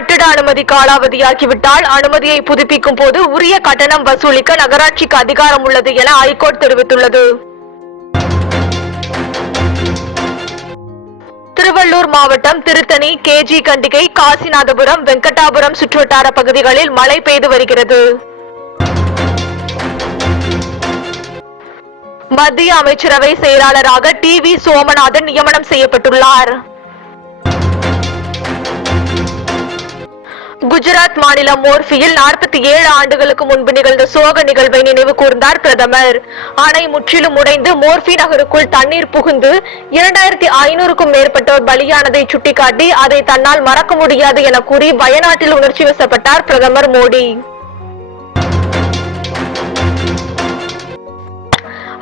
கட்டிட அனுமதி காலாவதியாகிவிட்டால் அனுமதியை புதுப்பிக்கும் போது உரிய கட்டணம் வசூலிக்க நகராட்சிக்கு அதிகாரம் உள்ளது என ஐகோர்ட் தெரிவித்துள்ளது. திருவள்ளூர் மாவட்டம் திருத்தணி கேஜி கண்டிகை காசிநாதபுரம் வெங்கடாபுரம் சுற்றுவட்டார பகுதிகளில் மழை பெய்து வருகிறது. மத்திய அமைச்சரவை செயலாளராக டி வி சோமநாதன் நியமனம் செய்யப்பட்டுள்ளார். குஜராத் மாநிலம் மோர்பியில் நாற்பத்தி ஏழு ஆண்டுகளுக்கு முன்பு நிகழ்ந்த சோக நிகழ்வை நினைவு கூர்ந்தார் பிரதமர். அணை முற்றிலும் உடைந்து மோர்பி நகருக்குள் தண்ணீர் புகுந்து இரண்டாயிரத்தி ஐநூறுக்கும் மேற்பட்டோர் பலியானதை சுட்டிக்காட்டி அதை தன்னால் மறக்க முடியாது என கூறி வயநாட்டில் உணர்ச்சி வசப்பட்டார் பிரதமர் மோடி.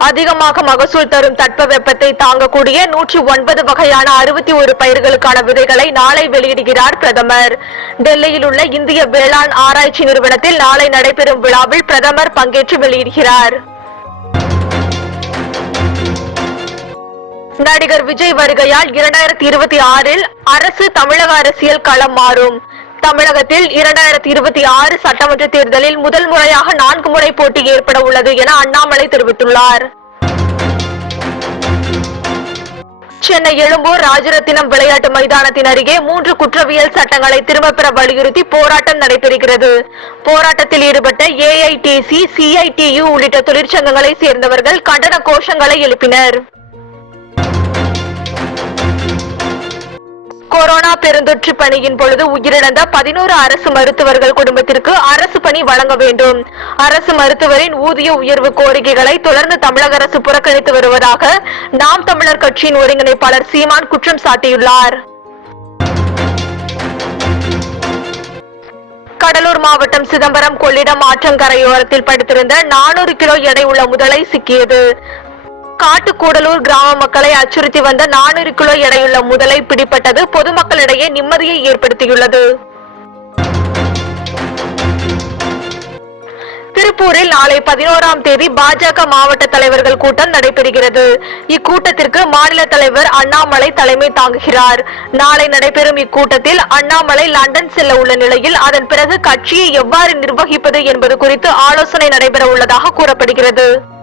அதிகமாக மகசூல் தரும் தட்பவெப்பத்தை தாங்கக்கூடிய நூற்றி ஒன்பது வகையான அறுபத்தி ஒரு பயிர்களுக்கான விதைகளை நாளை வெளியிடுகிறார் பிரதமர். டெல்லியில் உள்ள இந்திய வேளாண் ஆராய்ச்சி நிறுவனத்தில் நாளை நடைபெறும் விழாவில் பிரதமர் பங்கேற்று வெளியிடுகிறார். நடிகர் விஜய் வருகையால் இரண்டாயிரத்தி இருபத்தி ஆறில் அரசு தமிழக அரசியல் களம் மாறும். தமிழகத்தில் இரண்டாயிரத்தி இருபத்தி ஆறு சட்டமன்ற தேர்தலில் முதல் முறையாக நான்கு முறை போட்டி ஏற்பட உள்ளது என அண்ணாமலை தெரிவித்துள்ளார். சென்னை எழும்பூர் ராஜரத்தினம் விளையாட்டு மைதானத்தின் அருகே மூன்று குற்றவியல் சட்டங்களை திரும்பப் பெற வலியுறுத்தி போராட்டம் நடைபெறுகிறது. போராட்டத்தில் ஈடுபட்ட ஏஐடிசி சிஐடியு உள்ளிட்ட தொழிற்சங்கங்களை சேர்ந்தவர்கள் கண்டன கோஷங்களை எழுப்பினர். பெருந்தொற்று பணியின் பொழுது உயிரிழந்த பதினோரு அரசு மருத்துவர்கள் குடும்பத்திற்கு அரசு பணி வழங்க வேண்டும். அரசு மருத்துவரின் ஊதிய உயர்வு கோரிக்கைகளை தொடர்ந்து தமிழக அரசு புறக்கணித்து வருவதாக நாம் தமிழர் கட்சியின் ஒருங்கிணைப்பாளர் சீமான் குற்றம் சாட்டியுள்ளார். கடலூர் மாவட்டம் சிதம்பரம் கொள்ளிடம் ஆற்றங்கரையோரத்தில் படுத்திருந்த நானூறு கிலோ எடை உள்ள முதலை சிக்கியது. காட்டுக்கூடலூர் கிராம மக்களை அச்சுறுத்தி வந்த நானூறு கிலோ எடையுள்ள முதலை பிடிப்பட்டது பொதுமக்களிடையே நிம்மதியை ஏற்படுத்தியுள்ளது. திருப்பூரில் நாளை பதினோராம் தேதி பாஜக மாவட்ட தலைவர்கள் கூட்டம் நடைபெறுகிறது. இக்கூட்டத்திற்கு மாநில தலைவர் அண்ணாமலை தலைமை தாங்குகிறார். நாளை நடைபெறும் இக்கூட்டத்தில் அண்ணாமலை லண்டன் செல்ல உள்ள நிலையில் அதன் பிறகு கட்சியை எவ்வாறு நிர்வகிப்பது என்பது குறித்து ஆலோசனை நடைபெற உள்ளதாக கூறப்படுகிறது.